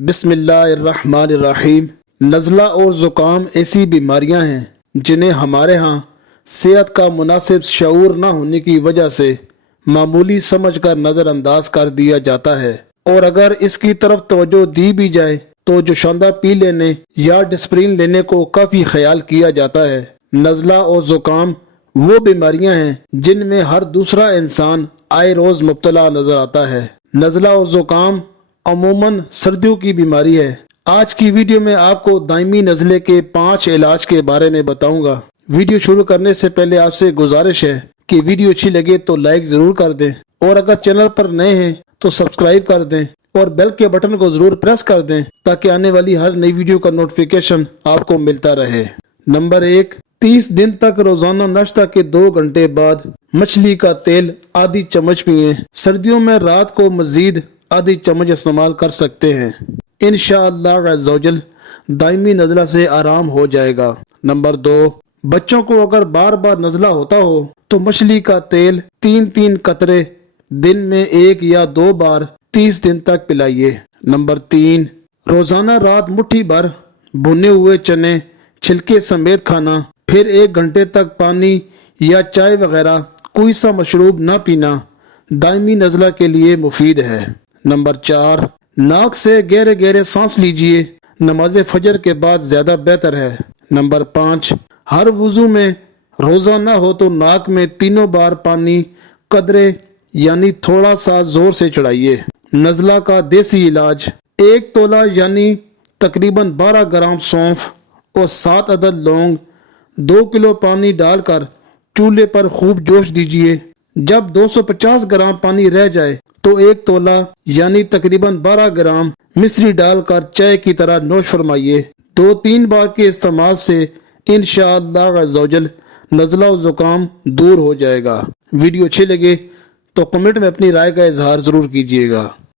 بسم اللہ الرحمن الرحیم۔ نزلہ اور زکام ایسی بیماریاں ہیں جنہیں ہمارے ہاں صحت کا مناسب شعور نہ ہونے کی وجہ سے معمولی سمجھ کر نظر انداز کر دیا جاتا ہے، اور اگر اس کی طرف توجہ دی بھی جائے تو جوشاندہ پی لینے یا ڈسپرین لینے کو کافی خیال کیا جاتا ہے۔ نزلہ اور زکام وہ بیماریاں ہیں جن میں ہر دوسرا انسان آئے روز مبتلا نظر آتا ہے۔ نزلہ اور زکام عموماً سردیوں کی بیماری ہے۔ آج کی ویڈیو میں آپ کو دائمی نزلے کے 5 علاج کے بارے میں بتاؤں گا۔ ویڈیو شروع کرنے سے پہلے آپ سے گزارش ہے کہ ویڈیو اچھی لگے تو لائک ضرور کر دیں، اور اگر چینل پر نئے ہیں تو سبسکرائب کر دیں اور بیل کے بٹن کو ضرور پریس کر دیں تاکہ آنے والی ہر نئی ویڈیو کا نوٹیفیکیشن آپ کو ملتا رہے۔ نمبر 1، 30 دن تک روزانہ ناشتہ کے 2 گھنٹے بعد مچھلی کا تیل آدھی چمچ پئیں۔ سردیوں میں رات کو مزید آدھی چمچ استعمال کر سکتے ہیں۔ انشاءاللہ عز و جل دائمی نزلہ سے آرام ہو جائے گا۔ نمبر 2، بچوں کو اگر بار بار نزلہ ہوتا ہو تو مچھلی کا تیل 3 قطرے دن میں 1 یا 2 بار 30 دن تک پلائیے۔ نمبر 3، روزانہ رات مٹھی بھر بھنے ہوئے چنے چھلکے سمیت کھانا، پھر 1 گھنٹے تک پانی یا چائے وغیرہ کوئی سا مشروب نہ پینا دائمی نزلہ کے لیے مفید ہے۔ نمبر 4، ناک سے گہرے گہرے سانس لیجئے، نماز فجر کے بعد زیادہ بہتر ہے۔ نمبر 5، ہر وضو میں روزہ نہ ہو تو ناک میں 3 بار پانی قدرے یعنی تھوڑا سا زور سے چڑھائیے۔ نزلہ کا دیسی علاج: 1 تولہ یعنی تقریباً 12 گرام سونف اور 7 عدد لونگ 2 کلو پانی ڈال کر چولہے پر خوب جوش دیجئے۔ جب 250 گرام پانی رہ جائے تو 1 تولہ یعنی تقریباً 12 گرام مصری ڈال کر چائے کی طرح نوش فرمائیے۔ 2-3 بار کے استعمال سے انشاءاللہ عز و جل نزلہ و زکام دور ہو جائے گا۔ ویڈیو اچھی لگے تو کمنٹ میں اپنی رائے کا اظہار ضرور کیجیے گا۔